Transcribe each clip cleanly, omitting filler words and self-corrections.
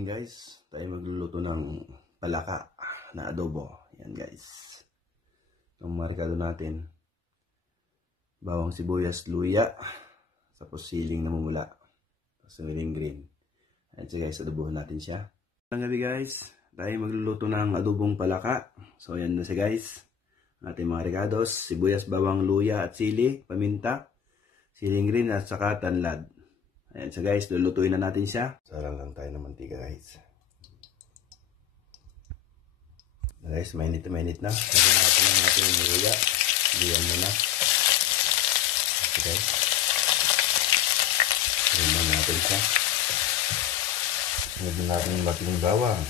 Guys, tayo magluluto ng palaka na adobo. Yan guys. Ang markado natin, bawang sibuyas, luya, tapos siling na mumula, tapos miling green. Ayan siya guys, adobohan natin siya. Ang gabi guys, tayo magluluto ng adobong palaka. So yan na siya guys. Ating mga recados, sibuyas, bawang, luya at sili, paminta, siling green at saka tanlad. Ayan siya guys, lulutuin na natin siya. Sarang lang tayo ng mantika guys. Guys, mainit na. Lagyan natin ang ating luya. Luyan mo na. Okay guys. Luyan natin siya. Lagyan natin yung bating bawang.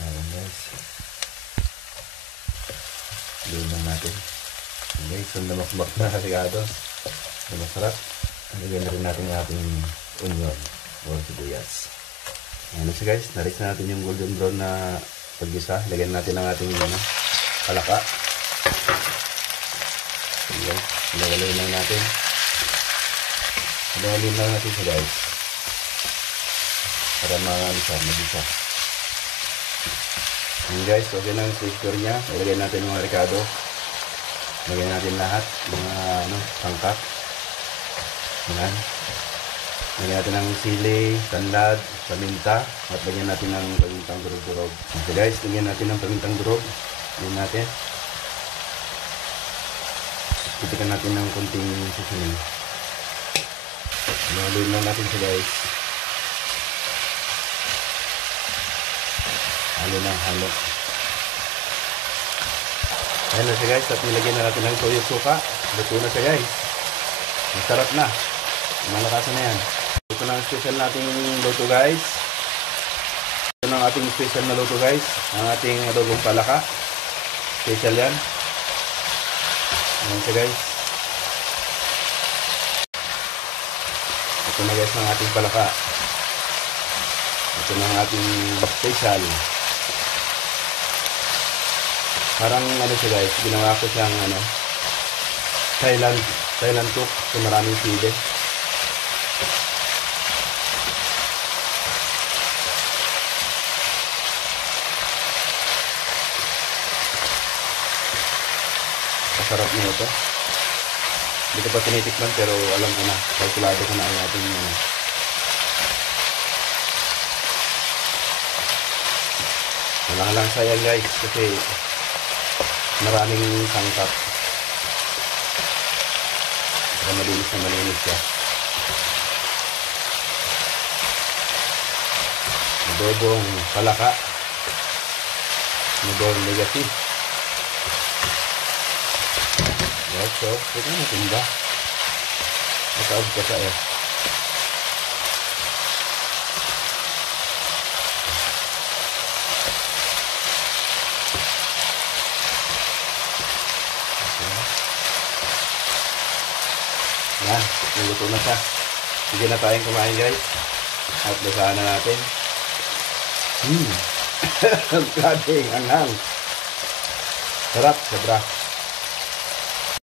Ayan guys. Luyan natin. Okay, sundamakmak na recados. Masarap. Lagyan na rin natin yung ating onion o sibuyas. Ayan na siya guys. Naris na natin yung golden brown na paggisa. Lagyan natin ang ating palaka. Ayan. Lagyan lang natin. Lagyan lang natin siya guys. Para mag-isa. Ayan guys. Okay na yung texture niya. Lagyan natin yung mga recado. Lagyan natin lahat. Mga sangkap. Ayan. Lagyan natin ng sili, tanlad, paminta, at lagyan natin ng pamintang durog-durog. So guys, lagyan natin ng pamintang durog. Lagyan natin. Titikan natin ng konting seasoning. Haluin lang natin siya guys. Halo. Ayan na siya guys, at nilagyan na natin ng toyo suka. Luto na siya guys. Masarap na. Malakasan na yan. Ito na ang special nating luto guys. Ito na ang ating special na luto guys. Ang ating adobong palaka. Special yan. Ayan siya guys. Ito na guys ang ating palaka. Ito na ang ating special. Parang siya guys. Ginawa ko siyang Thailand cook. So maraming sili. Masarap niya ito. Hindi ko pa tinitikman pero alam ko na. Kalkulado ko na ang ating Walang lang sayang guys kasi maraming sangkap. Para malinis siya. Adobong palaka. Modern legacy. So, ito na timba. Mataog ka sa Yan, niluto na siya. Sige na tayong kumain guys. At basahan na natin. Ang kading anghang. Sarap, sobra.